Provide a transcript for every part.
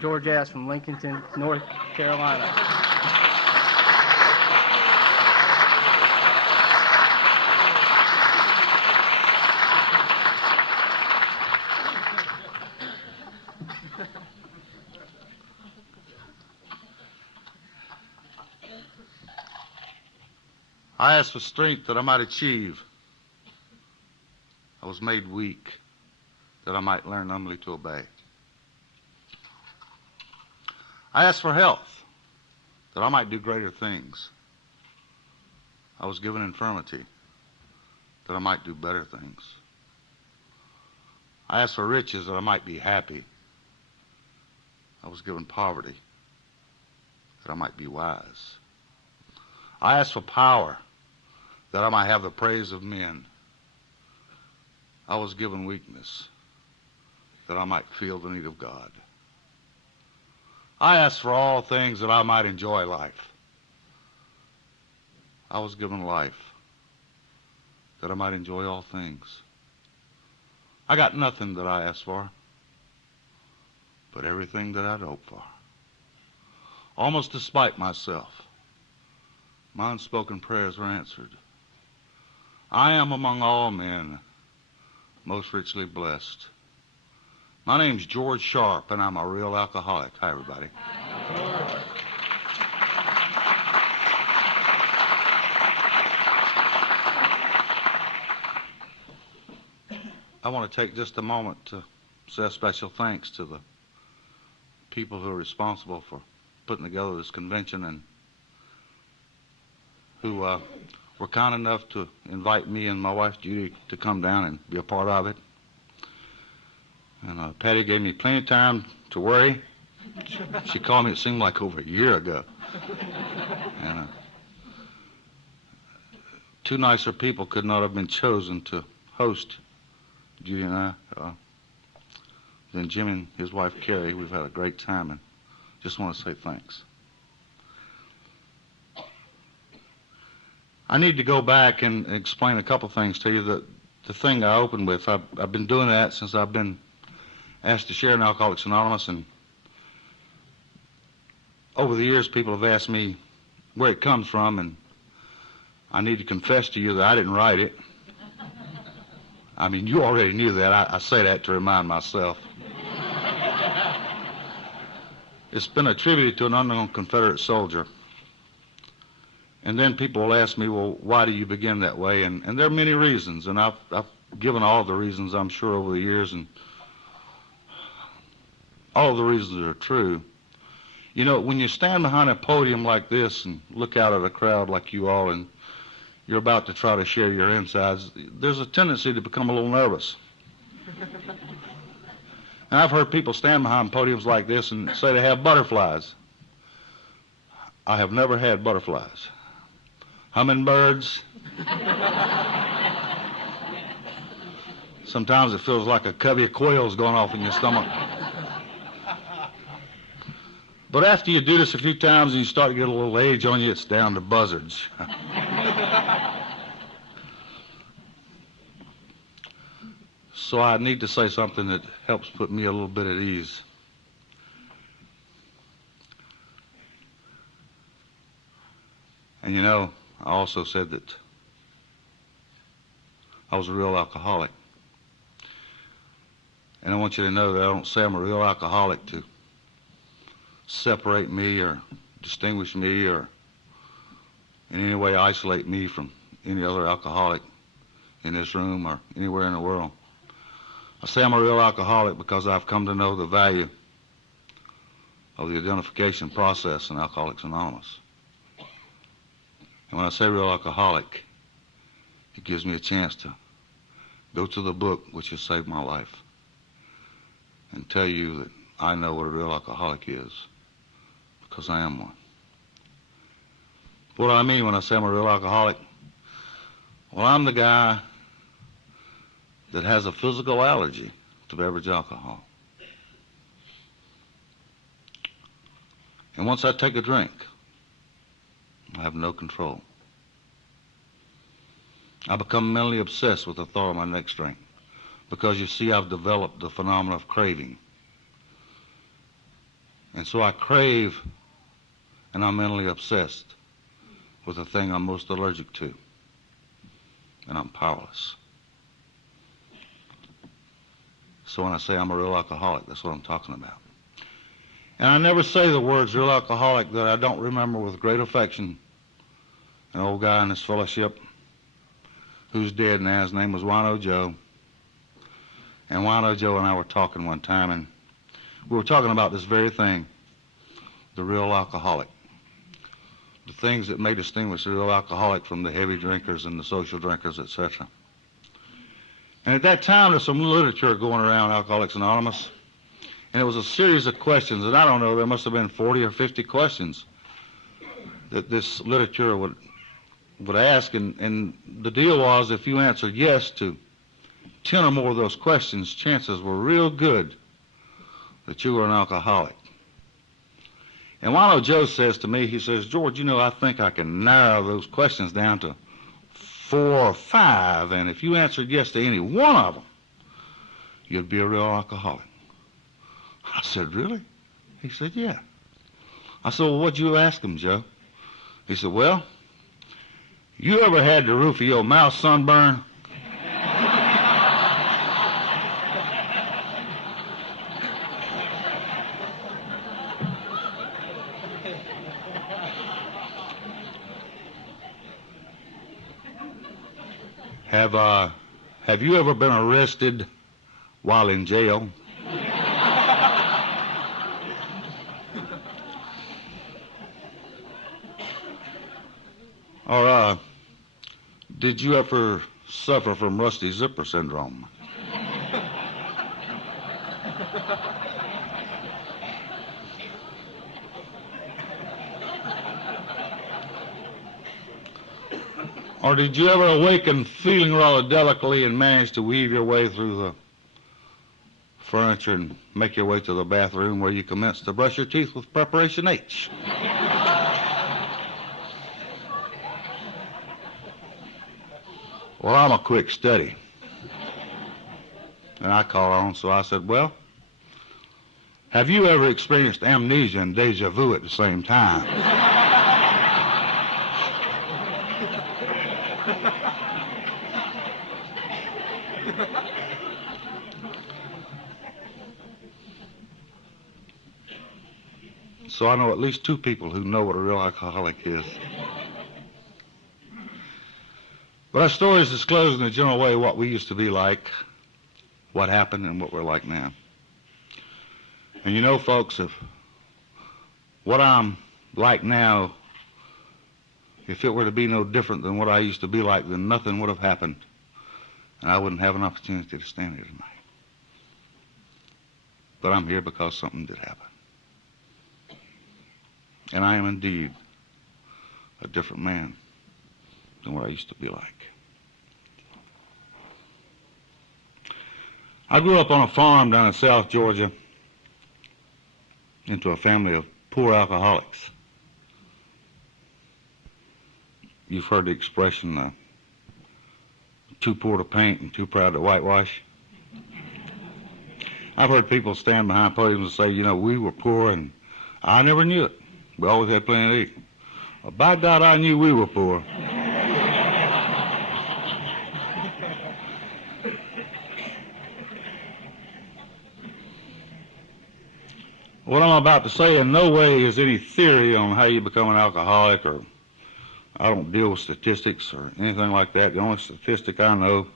George S. from Lincolnton, North Carolina. I asked for strength that I might achieve. I was made weak that I might learn humbly to obey. I asked for health that I might do greater things. I was given infirmity that I might do better things. I asked for riches that I might be happy. I was given poverty that I might be wise. I asked for power that I might have the praise of men. I was given weakness that I might feel the need of God. I asked for all things that I might enjoy life. I was given life that I might enjoy all things. I got nothing that I asked for, but everything that I'd hoped for. Almost despite myself, my unspoken prayers were answered. I am among all men most richly blessed. My name's George Sharp, and I'm a real alcoholic. Hi, everybody. I want to take just a moment to say a special thanks to the people who are responsible for putting together this convention and who were kind enough to invite me and my wife Judy to come down and be a part of it. And Patty gave me plenty of time to worry. She called me, it seemed like over a year ago. And two nicer people could not have been chosen to host Judy and I. Then Jim and his wife Carrie, we've had a great time, and just want to say thanks. I need to go back and explain a couple things to you. The thing I opened with, I've been doing that since I've been asked to share in Alcoholics Anonymous, and over the years people have asked me where it comes from, and I need to confess to you that I didn't write it. I mean, you already knew that. I say that to remind myself. It's been attributed to an unknown Confederate soldier. And then people will ask me, well, why do you begin that way? And there are many reasons, and I've given all the reasons, I'm sure, over the years, and all of the reasons are true. You know, when you stand behind a podium like this and look out at a crowd like you all, and you're about to try to share your insides, there's a tendency to become a little nervous. And I've heard people stand behind podiums like this and say they have butterflies. I have never had butterflies. Hummingbirds. Sometimes it feels like a covey of quails going off in your stomach. But after you do this a few times and you start to get a little age on you, it's down to buzzards. So I need to say something that helps put me a little bit at ease. And you know, I also said that I was a real alcoholic. And I want you to know that I don't say I'm a real alcoholic to separate me or distinguish me or in any way isolate me from any other alcoholic in this room or anywhere in the world. I say I'm a real alcoholic because I've come to know the value of the identification process in Alcoholics Anonymous. And when I say real alcoholic, it gives me a chance to go to the book which has saved my life and tell you that I know what a real alcoholic is, because I am one. What do I mean when I say I'm a real alcoholic? Well, I'm the guy that has a physical allergy to beverage alcohol. And once I take a drink, I have no control. I become mentally obsessed with the thought of my next drink, because you see, I've developed the phenomenon of craving. And so I crave and I'm mentally obsessed with the thing I'm most allergic to. And I'm powerless. So when I say I'm a real alcoholic, that's what I'm talking about. And I never say the words real alcoholic that I don't remember with great affection an old guy in this fellowship who's dead now. His name was Wino Joe. And Wino Joe and I were talking one time, and we were talking about this very thing, the real alcoholic. The things that may distinguish the real alcoholic from the heavy drinkers and the social drinkers, etc. And at that time, there's some literature going around Alcoholics Anonymous, and it was a series of questions, and I don't know, there must have been 40 or 50 questions that this literature would ask, and the deal was if you answered yes to 10 or more of those questions, chances were real good that you were an alcoholic. And Wino Joe says to me, he says, George, you know, I think I can narrow those questions down to 4 or 5, and if you answered yes to any one of them, you'd be a real alcoholic. I said, really? He said, yeah. I said, well, what'd you ask him, Joe? He said, well, you ever had the roof of your mouth sunburn? Have you ever been arrested while in jail? Or did you ever suffer from rusty zipper syndrome? Or did you ever awaken feeling rather delicately and manage to weave your way through the furniture and make your way to the bathroom where you commenced to brush your teeth with preparation H? Well, I'm a quick study. And I caught on, so I said, well, have you ever experienced amnesia and deja vu at the same time? So I know at least 2 people who know what a real alcoholic is. But our stories disclose in a general way what we used to be like, what happened, and what we're like now. And you know, folks, if what I'm like now, if it were to be no different than what I used to be like, then nothing would have happened, and I wouldn't have an opportunity to stand here tonight. But I'm here because something did happen. And I am indeed a different man than what I used to be like. I grew up on a farm down in South Georgia into a family of poor alcoholics. You've heard the expression, too poor to paint and too proud to whitewash. I've heard people stand behind podiums and say, you know, we were poor and I never knew it. We always had plenty to eat. By God, I knew we were poor. What I'm about to say in no way is any theory on how you become an alcoholic, or I don't deal with statistics or anything like that. The only statistic I know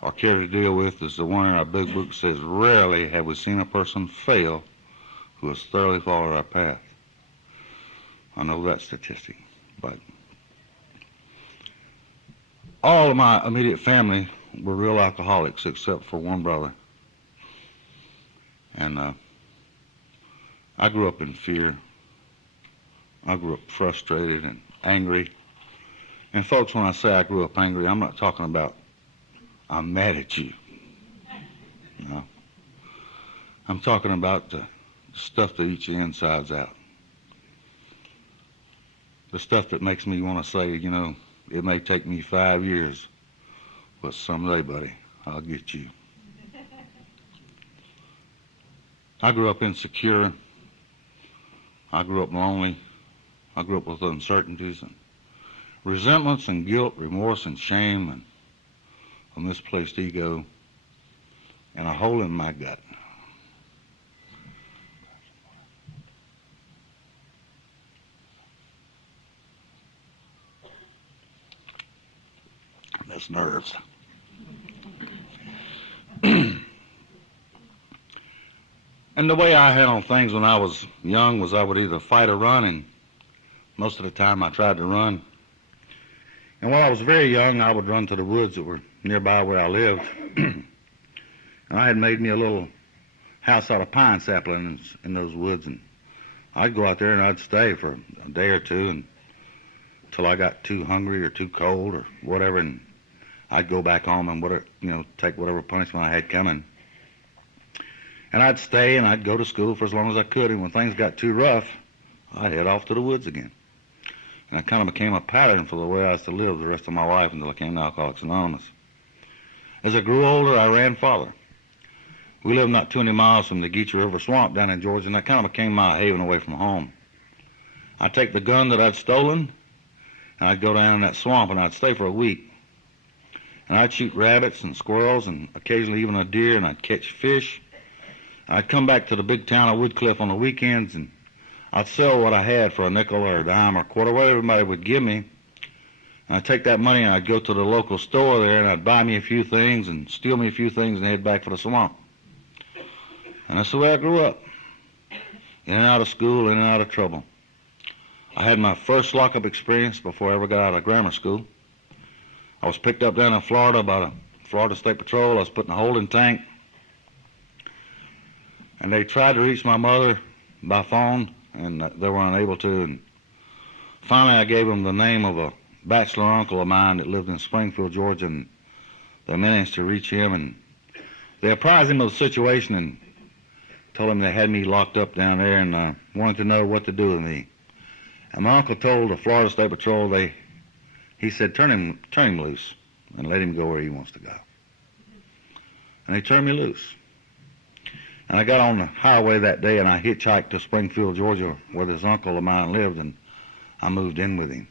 or care to deal with is the one in our big book that says, rarely have we seen a person fail who has thoroughly followed our path. I know that statistic, but all of my immediate family were real alcoholics except for one brother. And I grew up in fear. I grew up frustrated and angry. And folks, when I say I grew up angry, I'm not talking about I'm mad at you. No. I'm talking about the stuff that eats your insides out. The stuff that makes me want to say, you know, it may take me 5 years, but someday, buddy, I'll get you. I grew up insecure, I grew up lonely. I grew up with uncertainties and resentments and guilt, remorse and shame and a misplaced ego and a hole in my gut. That's nerves. And the way I handled things when I was young was I would either fight or run, and most of the time I tried to run. And while I was very young, I would run to the woods that were nearby where I lived. And I had made me a little house out of pine saplings in those woods, and I'd go out there and I'd stay for a day or two until I got too hungry or too cold or whatever, and I'd go back home and whatever, take whatever punishment I had coming. And I'd stay and I'd go to school for as long as I could, and when things got too rough, I'd head off to the woods again. And it kind of became a pattern for the way I was to live the rest of my life until I came to Alcoholics Anonymous. As I grew older, I ran farther. We lived not 20 miles from the Geechee River Swamp down in Georgia, and that kind of became my haven away from home. I'd take the gun that I'd stolen, and I'd go down in that swamp, and I'd stay for a week. And I'd shoot rabbits and squirrels and occasionally even a deer, and I'd catch fish. I'd come back to the big town of Woodcliff on the weekends, and I'd sell what I had for a nickel or a dime or a quarter, whatever everybody would give me. And I'd take that money and I'd go to the local store there and I'd buy me a few things and steal me a few things and head back for the swamp. And that's the way I grew up. In and out of school, in and out of trouble. I had my first lockup experience before I ever got out of grammar school. I was picked up down in Florida by the Florida State Patrol. I was put in a holding tank. And they tried to reach my mother by phone, and they were unable to. And finally, I gave them the name of a bachelor uncle of mine that lived in Springfield, Georgia, and they managed to reach him. And they apprised him of the situation and told him they had me locked up down there and wanted to know what to do with me. And my uncle told the Florida State Patrol, he said, turn him loose and let him go where he wants to go. And they turned me loose. And I got on the highway that day and I hitchhiked to Springfield, Georgia, where this uncle of mine lived, and I moved in with him.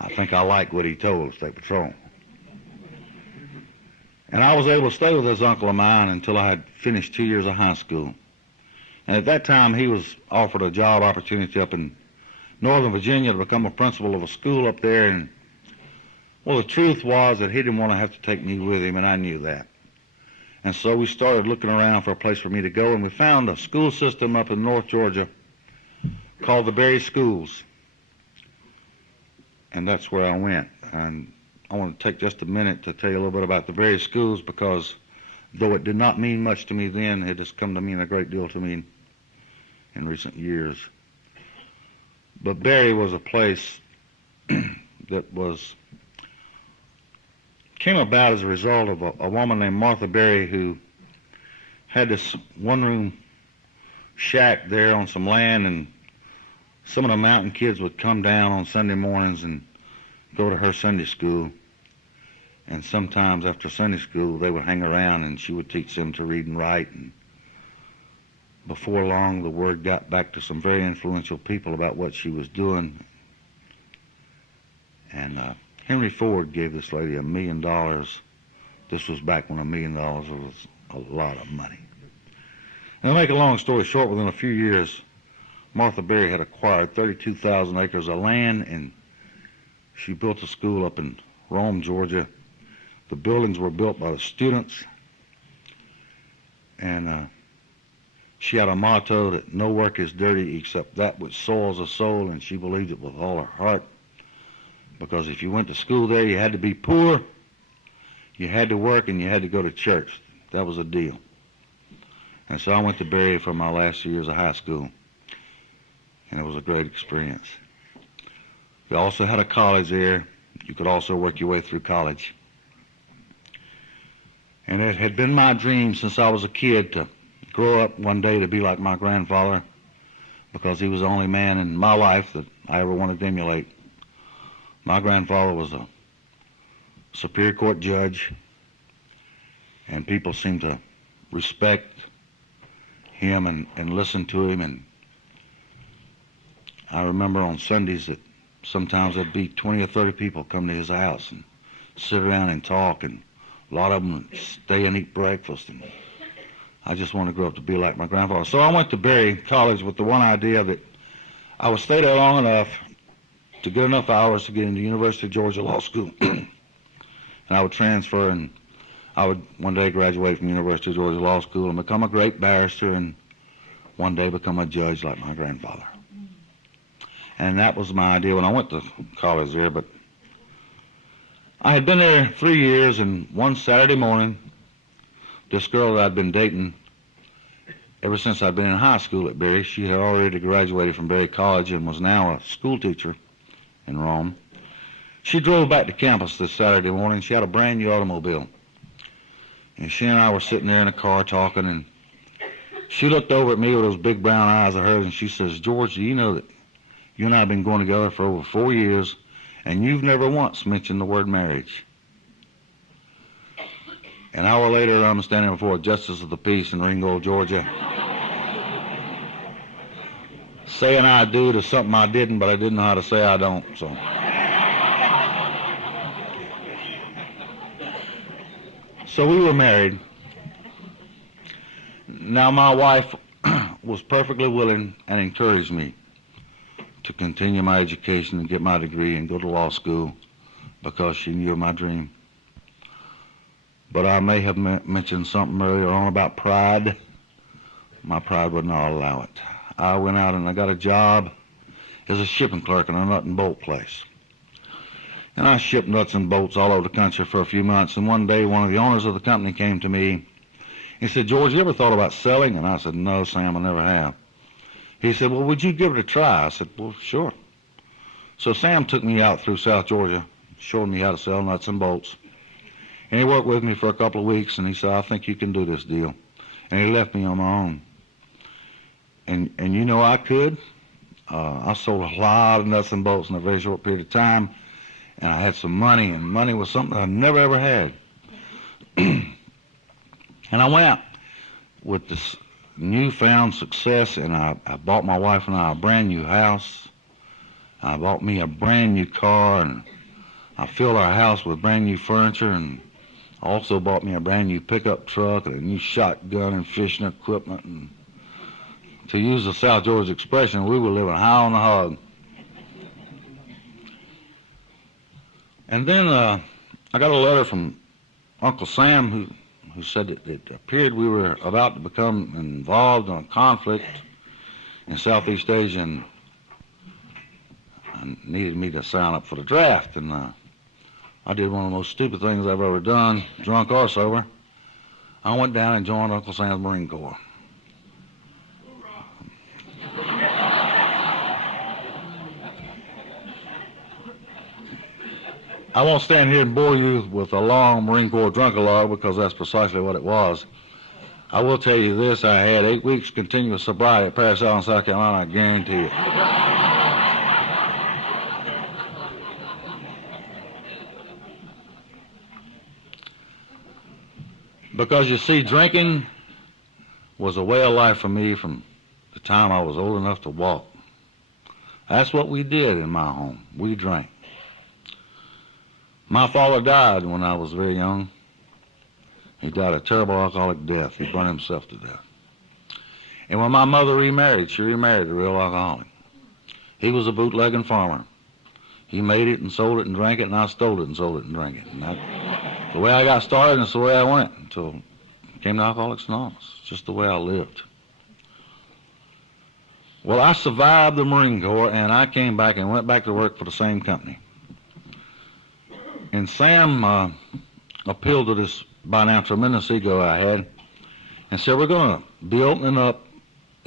I think I liked what he told the State Patrol. And I was able to stay with this uncle of mine until I had finished 2 years of high school. And at that time, he was offered a job opportunity up in Northern Virginia to become a principal of a school up there. And, well, the truth was that he didn't want to have to take me with him, and I knew that. And so we started looking around for a place for me to go, and we found a school system up in North Georgia called the Berry Schools. And that's where I went. And I want to take just a minute to tell you a little bit about the Berry Schools, because though it did not mean much to me then, it has come to mean a great deal to me in recent years. But Berry was a place that came about as a result of a woman named Martha Berry who had this one-room shack there on some land, and some of the mountain kids would come down on Sunday mornings and go to her Sunday school. And sometimes after Sunday school, they would hang around and she would teach them to read and write. And before long, the word got back to some very influential people about what she was doing. And Henry Ford gave this lady $1 million. This was back when $1 million was a lot of money. And to make a long story short, within a few years, Martha Berry had acquired 32,000 acres of land, and she built a school up in Rome, Georgia. The buildings were built by the students, and she had a motto that no work is dirty except that which soils a soul, and she believed it with all her heart. Because if you went to school there, you had to be poor, you had to work, and you had to go to church. That was a deal. And so I went to Berry for my last 2 years of high school, and it was a great experience. We also had a college there. You could also work your way through college. And it had been my dream since I was a kid to grow up one day to be like my grandfather, because he was the only man in my life that I ever wanted to emulate. My grandfather was a Superior Court judge, and people seemed to respect him and listen to him, and I remember on Sundays that sometimes there'd be 20 or 30 people come to his house and sit around and talk, and a lot of them would stay and eat breakfast. And I just wanted to grow up to be like my grandfather. So I went to Berry College with the one idea that I would stay there long enough to get enough hours to get into University of Georgia Law School. And I would transfer, and I would one day graduate from University of Georgia Law School and become a great barrister, and one day become a judge like my grandfather. And that was my idea when I went to college there. But I had been there 3 years, and one Saturday morning, this girl that I'd been dating ever since I'd been in high school at Berry, she had already graduated from Berry College and was now a school teacher in Rome. She drove back to campus this Saturday morning. She had a brand new automobile. And she and I were sitting there in a car talking, and she looked over at me with those big brown eyes of hers, and she says, "George, do you know that you and I have been going together for over 4 years, and you've never once mentioned the word marriage?" An hour later, I'm standing before a justice of the peace in Ringgold, Georgia, saying I do to something I didn't, but I didn't know how to say I don't. So we were married. Now my wife was perfectly willing and encouraged me to continue my education and get my degree and go to law school because she knew my dream. But I may have mentioned something earlier on about pride. My pride would not allow it. I went out and I got a job as a shipping clerk in a nut and bolt place. And I shipped nuts and bolts all over the country for a few months. And one day, one of the owners of the company came to me. He said, "George, you ever thought about selling?" And I said, "No, Sam, I never have." He said, "Well, would you give it a try?" I said, "Well, sure." So Sam took me out through South Georgia, showed me how to sell nuts and bolts. And he worked with me for a couple of weeks, and he said, "I think you can do this deal." And he left me on my own. And you know I could. I sold a lot of nuts and bolts in a very short period of time, and I had some money, and money was something I never ever had. And I went out with this newfound success, and I bought my wife and I a brand new house. I bought me a brand new car, and I filled our house with brand new furniture, and I also bought me a brand new pickup truck and a new shotgun and fishing equipment. And to use the South Georgia expression, we were living high on the hog. And then I got a letter from Uncle Sam who said that it appeared we were about to become involved in a conflict in Southeast Asia, and needed me to sign up for the draft. And I did one of the most stupid things I've ever done, drunk or sober. I went down and joined Uncle Sam's Marine Corps. I won't stand here and bore you with a long Marine Corps drunk-a-log because that's precisely what it was. I will tell you this, I had 8 weeks continuous sobriety at Paris Island, South Carolina, I guarantee it. Because you see, drinking was a way of life for me from the time I was old enough to walk. That's what we did in my home. We drank. My father died when I was very young. He died a terrible alcoholic death. He burned himself to death. And when my mother remarried, she remarried a real alcoholic. He was a bootlegging farmer. He made it and sold it and drank it, and I stole it and sold it and drank it. And that's the way I got started, and it's the way I went until I came to Alcoholics Anonymous. It's just the way I lived. Well, I survived the Marine Corps, and I came back and went back to work for the same company. And Sam appealed to this, by now, tremendous ego I had, and said, "We're going to be opening up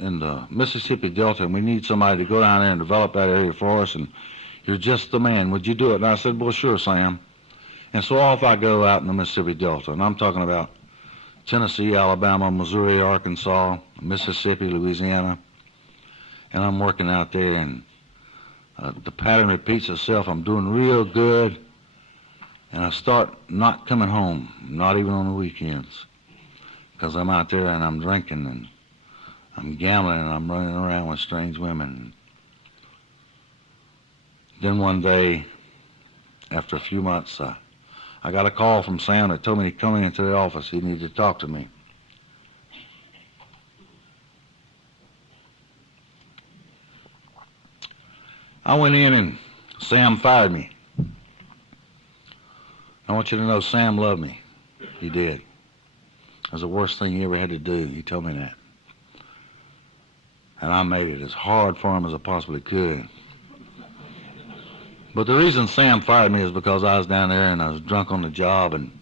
in the Mississippi Delta, and we need somebody to go down there and develop that area for us, and you're just the man. Would you do it?" And I said, "Well, sure, Sam." And so off I go out in the Mississippi Delta, and I'm talking about Tennessee, Alabama, Missouri, Arkansas, Mississippi, Louisiana, and I'm working out there, and the pattern repeats itself. I'm doing real good. And I start not coming home, not even on the weekends, because I'm out there and I'm drinking and I'm gambling and I'm running around with strange women. Then one day, after a few months, I got a call from Sam that told me to come into the office. He needed to talk to me. I went in and Sam fired me. I want you to know Sam loved me. He did. It was the worst thing he ever had to do. He told me that. And I made it as hard for him as I possibly could. But the reason Sam fired me is because I was down there and I was drunk on the job, and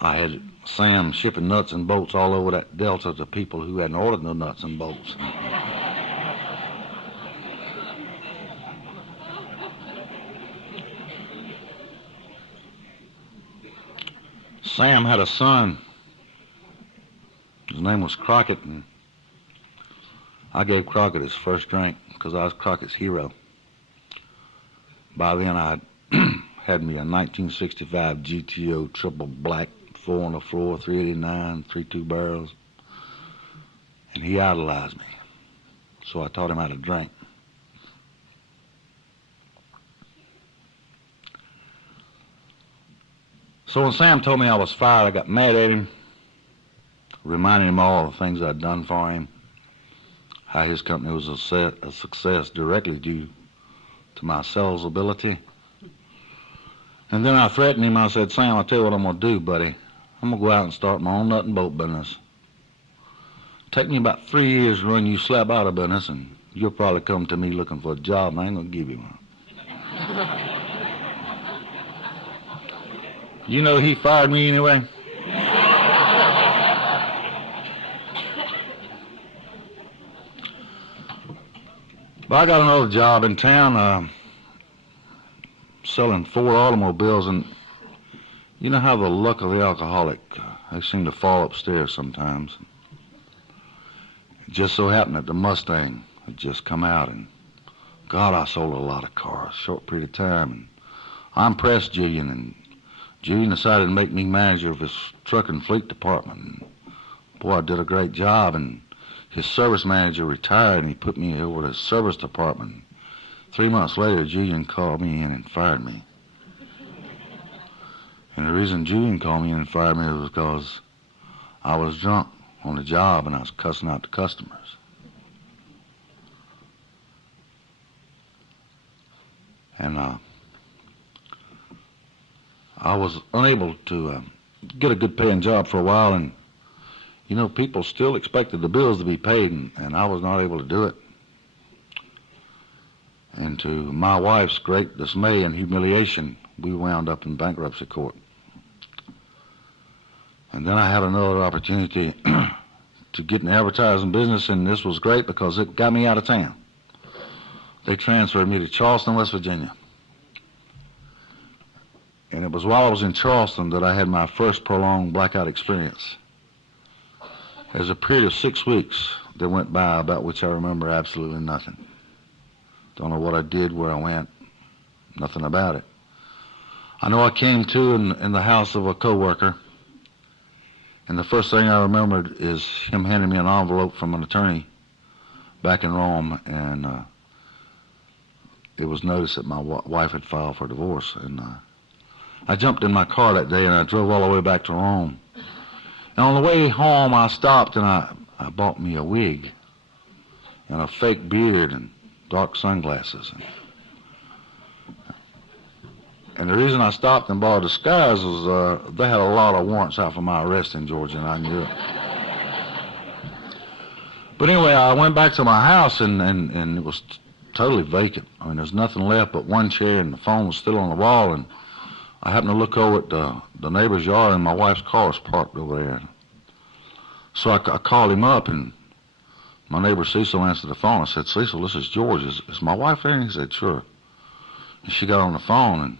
I had Sam shipping nuts and bolts all over that Delta to people who hadn't ordered no nuts and bolts. Sam had a son. His name was Crockett, and I gave Crockett his first drink because I was Crockett's hero. By then I had me a 1965 GTO triple black, 4 on the floor, 389, 3.2 barrels, and he idolized me. So I taught him how to drink. So when Sam told me I was fired, I got mad at him, reminding him all the things I'd done for him, how his company was a success directly due to my sales ability. And then I threatened him. I said, Sam, I'll tell you what I'm going to do, buddy. I'm going to go out and start my own nut and bolt business. Take me about 3 years to run you slap out of business, and you'll probably come to me looking for a job, and I ain't going to give you one. You know he fired me anyway? But I got another job in town selling Ford automobiles, and you know how the luck of the alcoholic, they seem to fall upstairs sometimes. It just so happened that the Mustang had just come out, and God, I sold a lot of cars, short period of time, and I impressed Julian, and Julian decided to make me manager of his truck and fleet department. And boy, I did a great job, and his service manager retired, and he put me over to his service department. 3 months later, Julian called me in and fired me. And the reason Julian called me in and fired me was because I was drunk on the job and I was cussing out the customers. And I was unable to get a good paying job for a while, and you know, people still expected the bills to be paid, and I was not able to do it. And to my wife's great dismay and humiliation, we wound up in bankruptcy court. And then I had another opportunity to get in the advertising business, and this was great because it got me out of town. They transferred me to Charleston, West Virginia. And it was while I was in Charleston that I had my first prolonged blackout experience. There's a period of 6 weeks that went by about which I remember absolutely nothing. Don't know what I did, where I went, nothing about it. I know I came to in the house of a coworker, and the first thing I remembered is him handing me an envelope from an attorney back in Rome, and it was noticed that my wife had filed for divorce. And I jumped in my car that day and I drove all the way back to Rome. And on the way home, I stopped and I bought me a wig and a fake beard and dark sunglasses. And the reason I stopped and bought a disguise was they had a lot of warrants out for my arrest in Georgia, and I knew it. But anyway, I went back to my house, and it was totally vacant. I mean, there's nothing left but one chair, and the phone was still on the wall. And I happened to look over at the neighbor's yard, and my wife's car was parked over there. So I called him up, and my neighbor Cecil answered the phone. I said, Cecil, this is George. Is my wife there? And he said, sure. And she got on the phone, and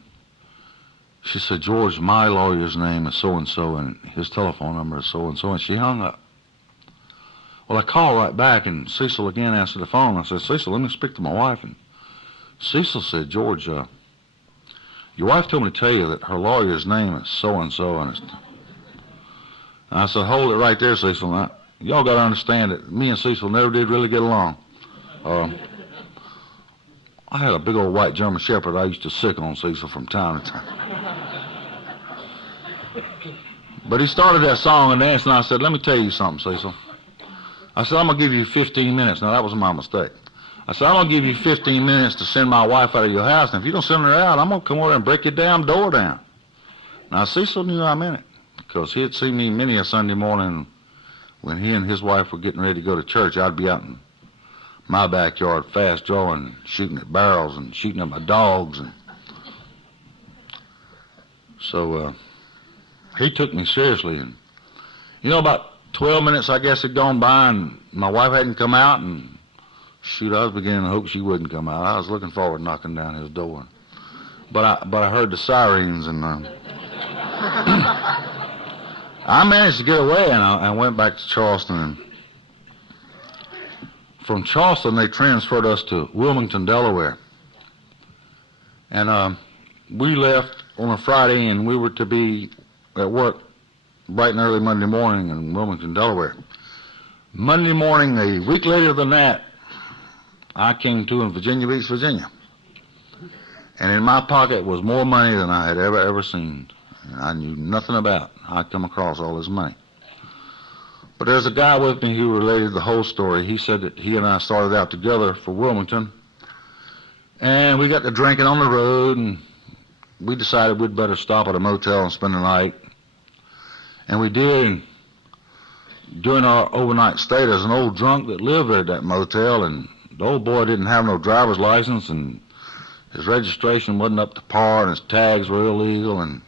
she said, George, my lawyer's name is so-and-so, and his telephone number is so-and-so, and she hung up. Well, I called right back, and Cecil again answered the phone. I said, Cecil, let me speak to my wife. And Cecil said, George, your wife told me to tell you that her lawyer's name is so-and-so. And I said, hold it right there, Cecil. Now, y'all got to understand that me and Cecil never did really get along. I had a big old white German Shepherd I used to sick on Cecil from time to time. But he started that song and dance, and I said, let me tell you something, Cecil. I said, I'm going to give you 15 minutes. Now, that was my mistake. I said, I'm going to give you 15 minutes to send my wife out of your house, and if you don't send her out, I'm going to come over and break your damn door down. Now, Cecil knew I meant it, because he had seen me many a Sunday morning when he and his wife were getting ready to go to church. I'd be out in my backyard fast drawing, shooting at barrels and shooting at my dogs. And so he took me seriously. And, you know, about 12 minutes, I guess, had gone by, and my wife hadn't come out, and shoot, I was beginning to hope she wouldn't come out. I was looking forward to knocking down his door. But I heard the sirens, and I managed to get away, and I went back to Charleston. And from Charleston, they transferred us to Wilmington, Delaware. And we left on a Friday, and we were to be at work bright and early Monday morning in Wilmington, Delaware. Monday morning, a week later than that, I came to in Virginia Beach, Virginia. And in my pocket was more money than I had ever seen. And I knew nothing about how I'd come across all this money. But there's a guy with me who related the whole story. He said that he and I started out together for Wilmington. And we got to drinking on the road, and we decided we'd better stop at a motel and spend the night. And we did. And during our overnight stay, there's an old drunk that lived there at that motel, and the old boy didn't have no driver's license, and his registration wasn't up to par, and his tags were illegal, and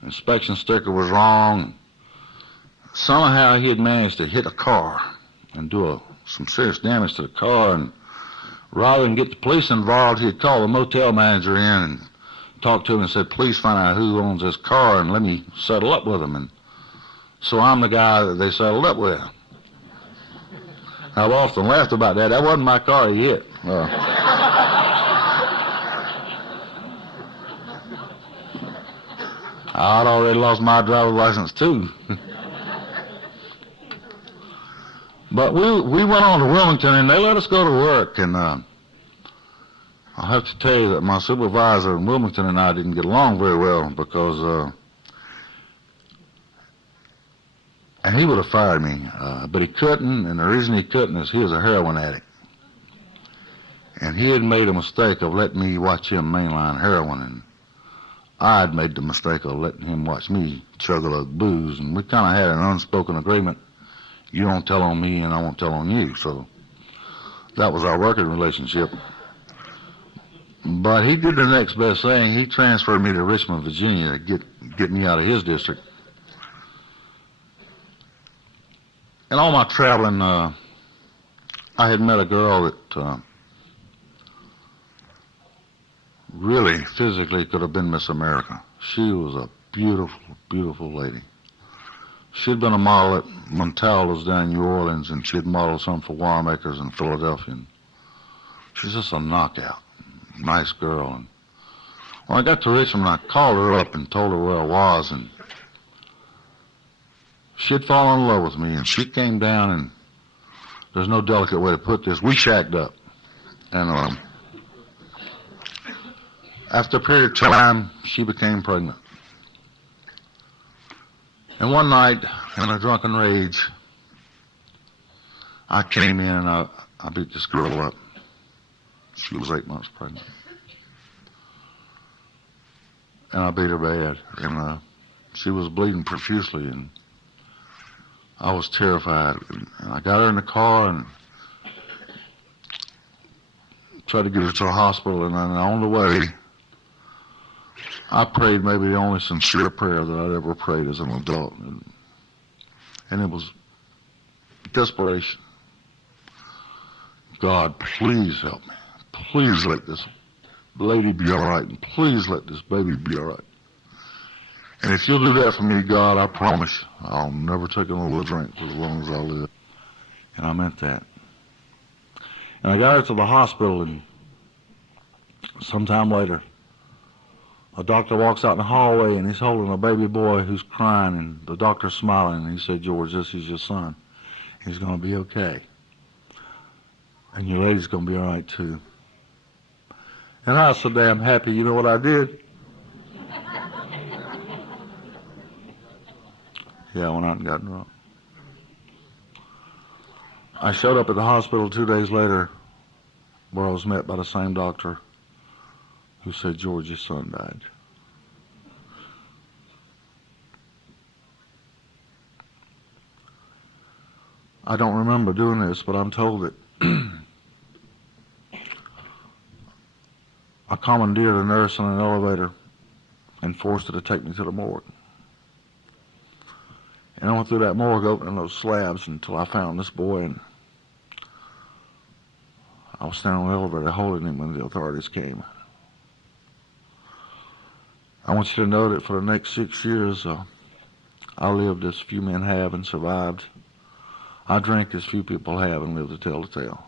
the inspection sticker was wrong. Somehow he had managed to hit a car and do some serious damage to the car, and rather than get the police involved, he had called the motel manager in and talked to him and said, please find out who owns this car and let me settle up with him. And so I'm the guy that they settled up with. I've often laughed about that. That wasn't my car he hit. I'd already lost my driver's license too. But we went on to Wilmington, and they let us go to work. And I'll have to tell you that my supervisor in Wilmington and I didn't get along very well, because and he would have fired me, but he couldn't, and the reason he couldn't is he was a heroin addict. And he had made a mistake of letting me watch him mainline heroin, and I had made the mistake of letting him watch me chug a load booze, and we kind of had an unspoken agreement. You don't tell on me, and I won't tell on you. So that was our working relationship. But he did the next best thing. He transferred me to Richmond, Virginia to get me out of his district. And all my traveling, I had met a girl that really physically could have been Miss America. She was a beautiful, beautiful lady. She'd been a model at Montalto's down in New Orleans, and she'd modeled some for Wiremakers in Philadelphia. And she's just a knockout, nice girl. And when I got to Richmond, I called her up and told her where I was, and she'd fallen in love with me, and she came down, and there's no delicate way to put this, we shacked up. And after a period of time, she became pregnant. And one night, in a drunken rage, I came in and I beat this girl up. She was 8 months pregnant. And I beat her bad. And she was bleeding profusely, and I was terrified. And I got her in the car and tried to get her to a hospital, and then on the way, I prayed maybe the only sincere prayer that I'd ever prayed as an adult. And it was desperation. God, please help me. Please let this lady be all right, and please let this baby be all right. And if you'll do that for me, God, I promise I'll never take another drink for as long as I live. And I meant that. And I got her to the hospital, and sometime later, a doctor walks out in the hallway, and he's holding a baby boy who's crying, and the doctor's smiling, and he said, George, this is your son. He's going to be okay. And your lady's going to be all right, too. And I was so damn happy. You know what I did? Yeah, I went out and got drunk. I showed up at the hospital 2 days later, where I was met by the same doctor who said, George, your son died. I don't remember doing this, but I'm told that I commandeered a nurse in an elevator and forced her to take me to the morgue. And I went through that morgue opening those slabs until I found this boy, and I was standing on the elevator holding him when the authorities came. I want you to know that for the next 6 years, I lived as few men have and survived. I drank as few people have and lived to tell the tale.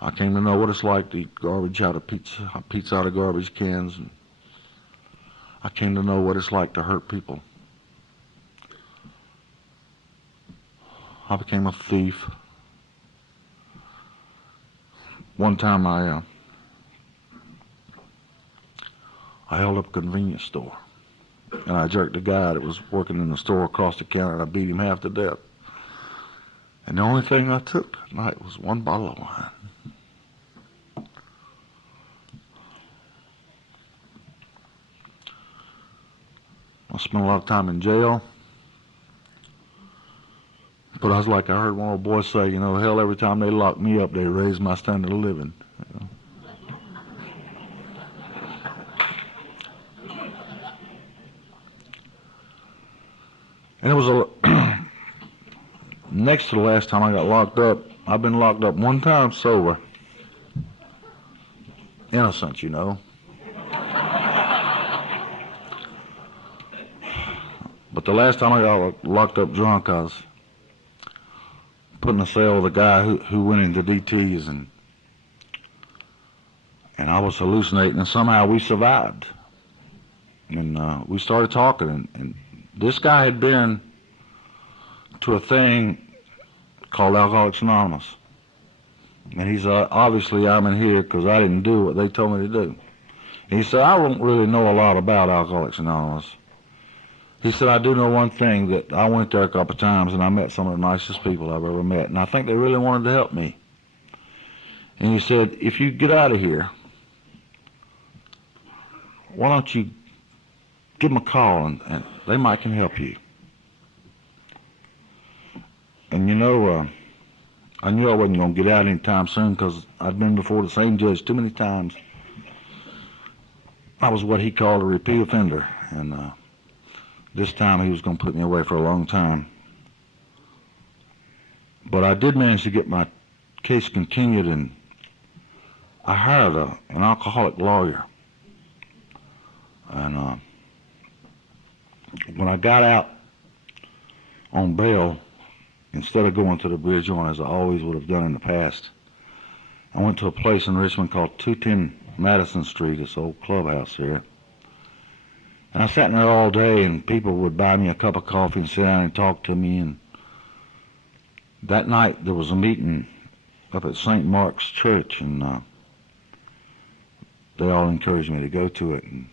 I came to know what it's like to eat garbage out of pizza out of garbage cans, and I came to know what it's like to hurt people. I became a thief. One time I held up a convenience store, and I jerked a guy that was working in the store across the counter, and I beat him half to death. And the only thing I took that night was one bottle of wine. I spent a lot of time in jail, but I was like, I heard one old boy say, you know, hell, every time they lock me up, they raise my standard of living. You know? And it was next to the last time I got locked up. I've been locked up one time sober. Innocent, you know. But the last time I got locked up drunk, I was put in a cell with a guy who went into DTs, and I was hallucinating, and somehow we survived. And we started talking, and this guy had been to a thing called Alcoholics Anonymous. And he's obviously I'm in here because I didn't do what they told me to do. And he said, I don't really know a lot about Alcoholics Anonymous. He said, I do know one thing, that I went there a couple of times and I met some of the nicest people I've ever met, and I think they really wanted to help me. And he said, if you get out of here, why don't you give them a call, and they might can help you. And you know, I knew I wasn't going to get out anytime soon because I'd been before the same judge too many times. I was what he called a repeat offender, and this time he was going to put me away for a long time. But I did manage to get my case continued, and I hired an alcoholic lawyer. And when I got out on bail, instead of going to the bridge on as I always would have done in the past, I went to a place in Richmond called 210 Madison Street, this old clubhouse here. And I sat in there all day, and people would buy me a cup of coffee and sit down and talk to me. And that night there was a meeting up at St. Mark's Church, and they all encouraged me to go to it. And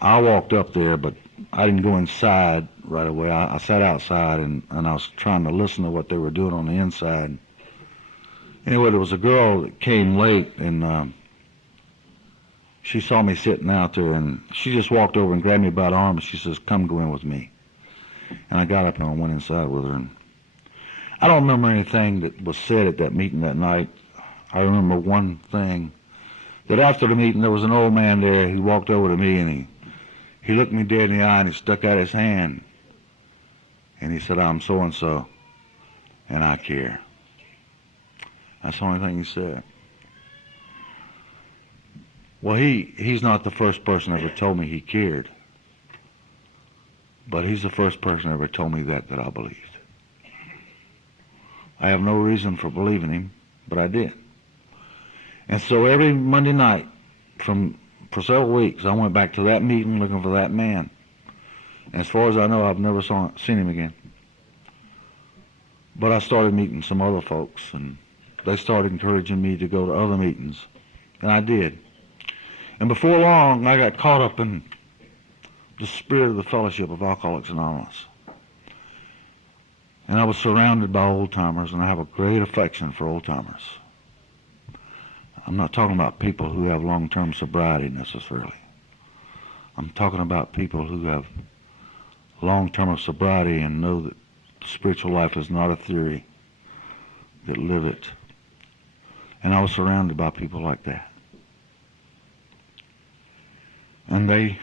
I walked up there, but I didn't go inside right away. I sat outside, and I was trying to listen to what they were doing on the inside. Anyway, there was a girl that came late, and she saw me sitting out there, and she just walked over and grabbed me by the arm, and she says, come go in with me. And I got up and I went inside with her. And I don't remember anything that was said at that meeting that night. I remember one thing, that after the meeting there was an old man there who walked over to me, and he looked me dead in the eye and he stuck out his hand. And he said, I'm so-and-so, and I care. That's the only thing he said. Well, he's not the first person ever told me he cared, but he's the first person ever told me that I believed. I have no reason for believing him, but I did. And so every Monday night for several weeks, I went back to that meeting looking for that man. And as far as I know, I've never seen him again. But I started meeting some other folks, and they started encouraging me to go to other meetings And I did. And before long, I got caught up in the spirit of the fellowship of Alcoholics Anonymous. And I was surrounded by old-timers, and I have a great affection for old-timers. I'm not talking about people who have long-term sobriety necessarily. I'm talking about people who have long-term of sobriety and know that spiritual life is not a theory, that live it. And I was surrounded by people like that. And they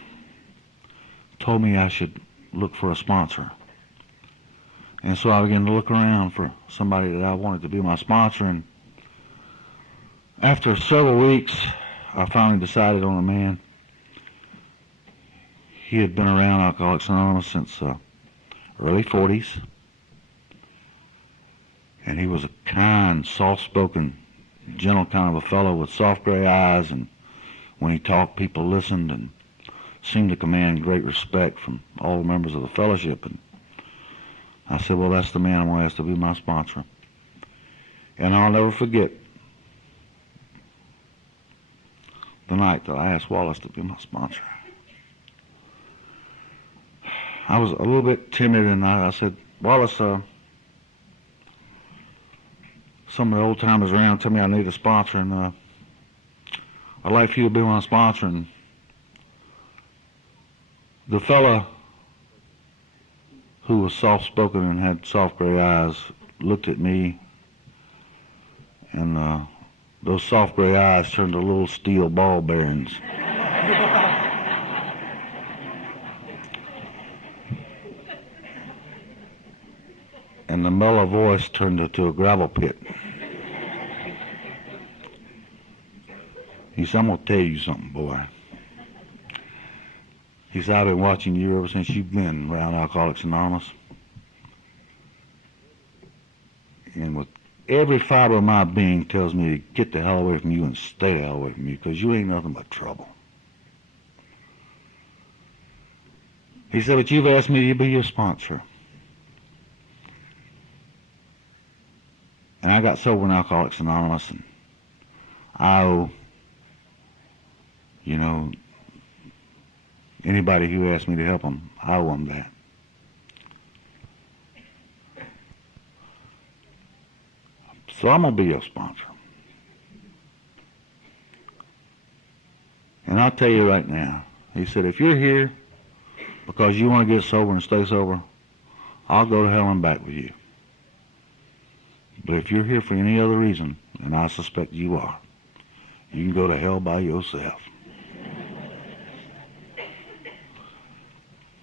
told me I should look for a sponsor. And so I began to look around for somebody that I wanted to be my sponsor. And after several weeks, I finally decided on a man. He had been around Alcoholics Anonymous since early 40s. And he was a kind, soft-spoken, gentle kind of a fellow with soft gray eyes. And when he talked, people listened and seemed to command great respect from all the members of the fellowship. And I said, well, that's the man I'm going to ask to be my sponsor. And I'll never forget the night that I asked Wallace to be my sponsor. I was a little bit timid, and I said, Wallace, some of the old timers around tell me I need a sponsor, and I'd like for you to be my sponsor. And the fella who was soft-spoken and had soft gray eyes looked at me, and those soft gray eyes turned to little steel ball bearings. And the mellow voice turned into a gravel pit. He said, I'm going to tell you something, boy. He said, I've been watching you ever since you've been around Alcoholics Anonymous. And with every fiber of my being tells me to get the hell away from you and stay the hell away from you, because you ain't nothing but trouble. He said, but you've asked me to be your sponsor. And I got sober in Alcoholics Anonymous, and I owe, anybody who asked me to help them, I owe them that. So I'm going to be your sponsor. And I'll tell you right now, he said, if you're here because you want to get sober and stay sober, I'll go to hell and back with you. But if you're here for any other reason, and I suspect you are, you can go to hell by yourself.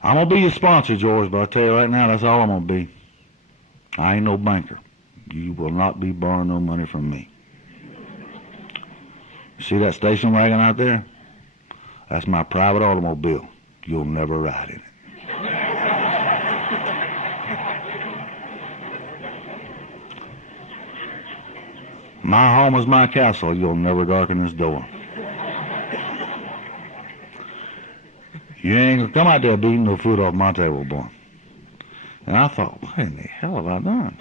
I'm going to be your sponsor, George, but I'll tell you right now, that's all I'm going to be. I ain't no banker. You will not be borrowing no money from me. See that station wagon out there? That's my private automobile. You'll never ride in it. My home is my castle. You'll never darken this door. You ain't gonna come out there beating no food off my table, boy. And I thought, what in the hell have I done?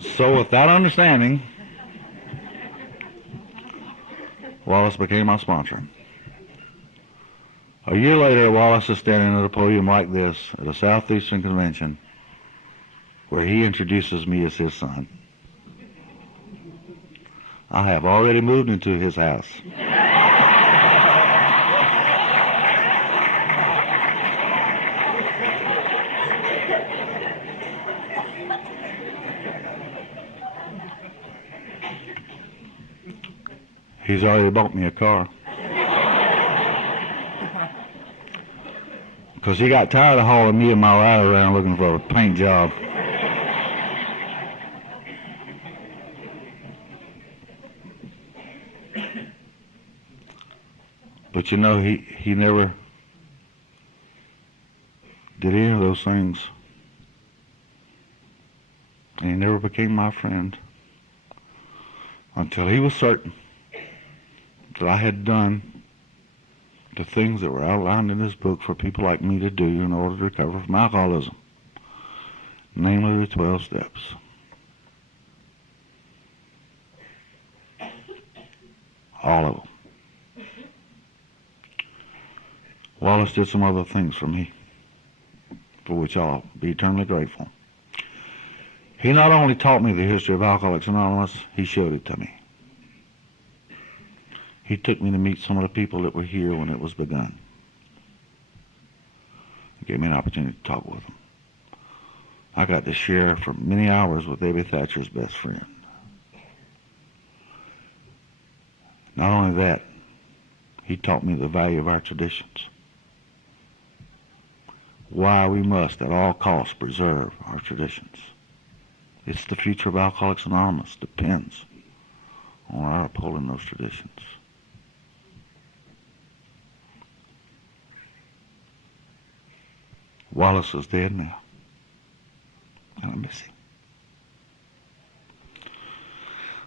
So with that understanding, Wallace became my sponsor. A year later, Wallace is standing at a podium like this at a Southeastern convention where he introduces me as his son. I have already moved into his house. He's already bought me a car. Because he got tired of hauling me and my rider around looking for a paint job. But he never did any of those things. And he never became my friend until he was certain that I had done the things that were outlined in this book for people like me to do in order to recover from alcoholism, namely the 12 steps. all of them. Wallace did some other things for me, for which I'll be eternally grateful. He not only taught me the history of Alcoholics Anonymous, he showed it to me. He took me to meet some of the people that were here when it was begun. He gave me an opportunity to talk with them. I got to share for many hours with Abby Thatcher's best friend. Not only that, he taught me the value of our traditions. Why we must at all costs preserve our traditions. It's the future of Alcoholics Anonymous depends on our upholding those traditions. Wallace is dead now, and I miss him.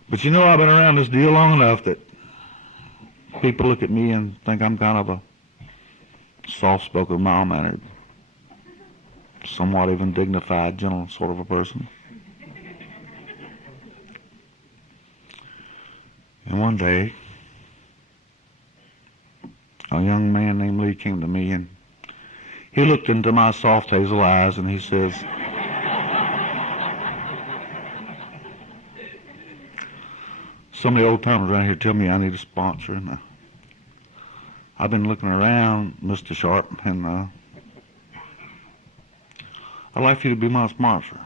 But you know, I've been around this deal long enough that people look at me and think I'm kind of a soft-spoken, mild-mannered, somewhat even dignified, gentle sort of a person. And one day, a young man named Lee came to me, and he looked into my soft hazel eyes, and he says, "Some of the old timers around here tell me I need a sponsor, and I've been looking around, Mr. Sharp, and I'd like for you to be my sponsor."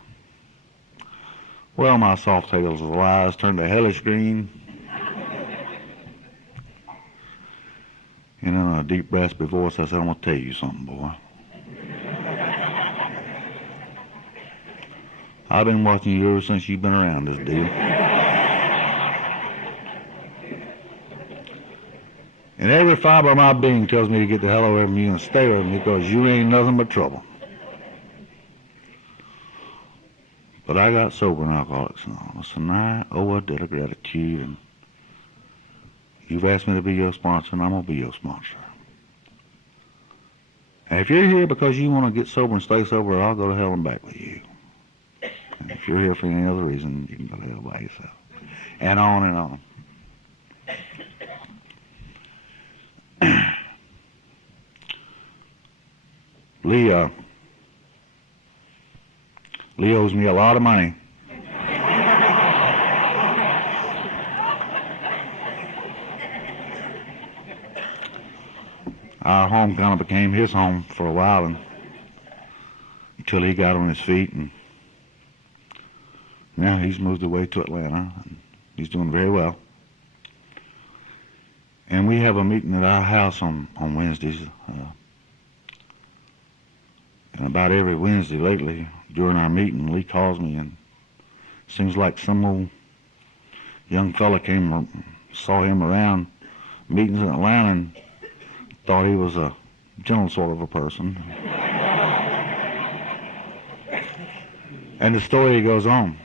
Well, my soft hazel eyes turned a hellish green, and in a deep, raspy voice, I said, "I'm going to tell you something, boy. I've been watching you ever since you've been around this deal. And every fiber of my being tells me to get the hell away from you and stay with me because you ain't nothing but trouble. But I got sober in Alcoholics Anonymous, and I owe a debt of gratitude, and you've asked me to be your sponsor, and I'm going to be your sponsor. And if you're here because you want to get sober and stay sober, I'll go to hell and back with you. And if you're here for any other reason, you can go to hell by yourself." And on and on. Lee owes me a lot of money. Our home kind of became his home for a while, and until he got on his feet, and now he's moved away to Atlanta, and he's doing very well. And we have a meeting at our house on Wednesdays, and about every Wednesday lately, during our meeting, Lee calls me, and it seems like some old young fella saw him around meetings in Atlanta and thought he was a gentle sort of a person. And the story goes on.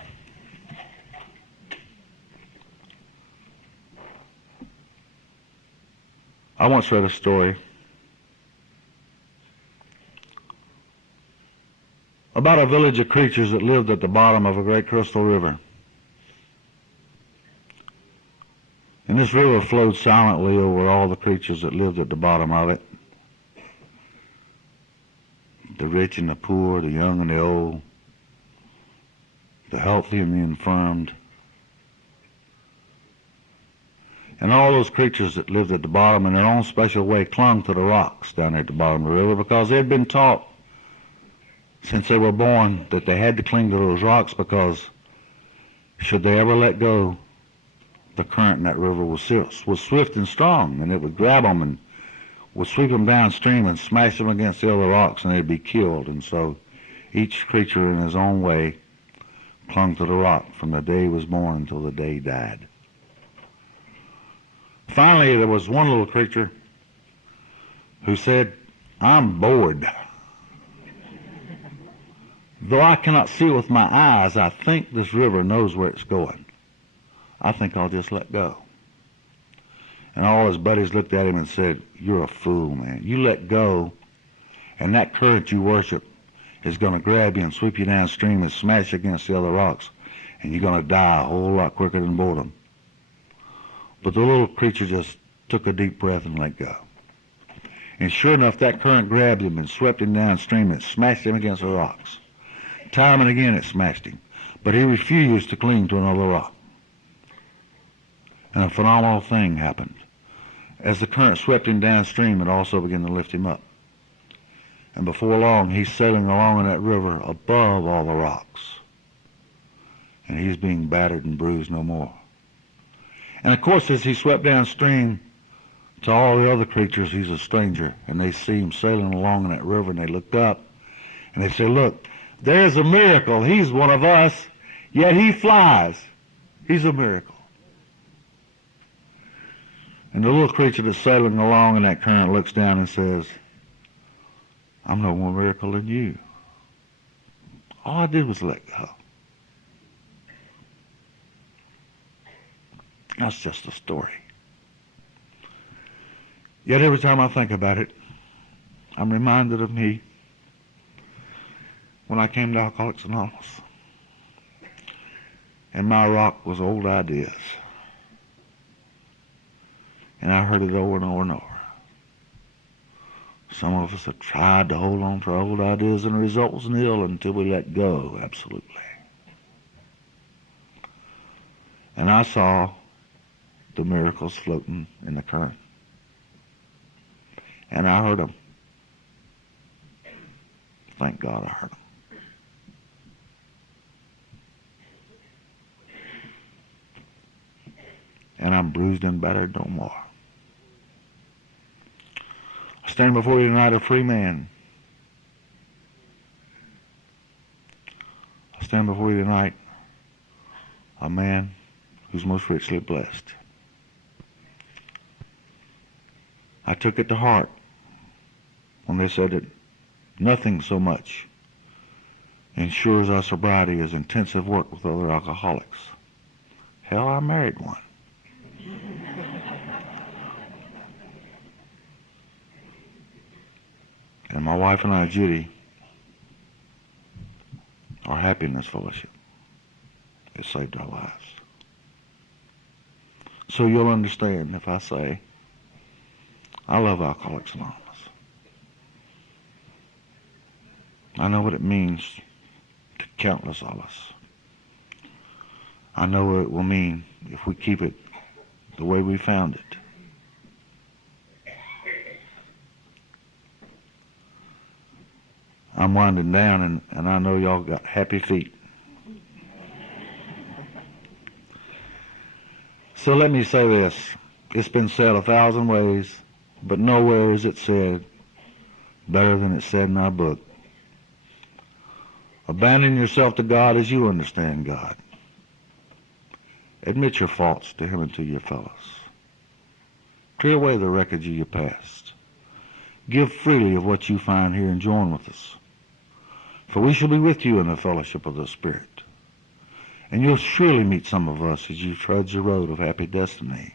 I once read a story about a village of creatures that lived at the bottom of a great crystal river. And this river flowed silently over all the creatures that lived at the bottom of it. The rich and the poor, the young and the old, the healthy and the infirmed. And all those creatures that lived at the bottom in their own special way clung to the rocks down there at the bottom of the river because they had been taught since they were born that they had to cling to those rocks because should they ever let go, the current in that river was swift and strong, and it would grab them and would sweep them downstream and smash them against the other rocks, and they'd be killed. And so each creature in his own way clung to the rock from the day he was born until the day he died. Finally, there was one little creature who said, "I'm bored. Though I cannot see with my eyes, I think this river knows where it's going. I think I'll just let go." And all his buddies looked at him and said, "You're a fool, man. You let go, and that current you worship is going to grab you and sweep you downstream and smash you against the other rocks, and you're going to die a whole lot quicker than boredom." But the little creature just took a deep breath and let go. And sure enough, that current grabbed him and swept him downstream and smashed him against the rocks. Time and again it smashed him, but he refused to cling to another rock. And a phenomenal thing happened. As the current swept him downstream, it also began to lift him up. And before long, he's sailing along in that river above all the rocks. And he's being battered and bruised no more. And of course, as he swept downstream, to all the other creatures, he's a stranger. And they see him sailing along in that river, and they looked up, and they say, look, there's a miracle. He's one of us, yet he flies. He's a miracle. And the little creature that's sailing along in that current looks down and says, I'm no more miracle than you. All I did was let go. That's just a story. Yet every time I think about it, I'm reminded of me when I came to Alcoholics Anonymous. And my rock was old ideas. And I heard it over and over and over. Some of us have tried to hold on to our old ideas, and the result was nil until we let go, absolutely. And I saw the miracles floating in the current. And I heard them. Thank God I heard them. And I'm bruised and battered no more. I stand before you tonight a free man. I stand before you tonight a man who's most richly blessed. I took it to heart when they said that nothing so much ensures our sobriety as intensive work with other alcoholics. Hell, I married one. And my wife and I, Judy, our happiness fellowship has saved our lives. So you'll understand if I say, I love Alcoholics Anonymous. I know what it means to countless of us. I know what it will mean if we keep it the way we found it. I'm winding down, and I know y'all got happy feet. So let me say this. It's been said 1,000 ways, but nowhere is it said better than it's said in our book. Abandon yourself to God as you understand God. Admit your faults to Him and to your fellows. Clear away the wreckage of your past. Give freely of what you find here and join with us. For we shall be with you in the fellowship of the Spirit. And you'll surely meet some of us as you trudge the road of happy destiny.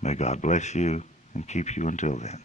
May God bless you and keep you until then.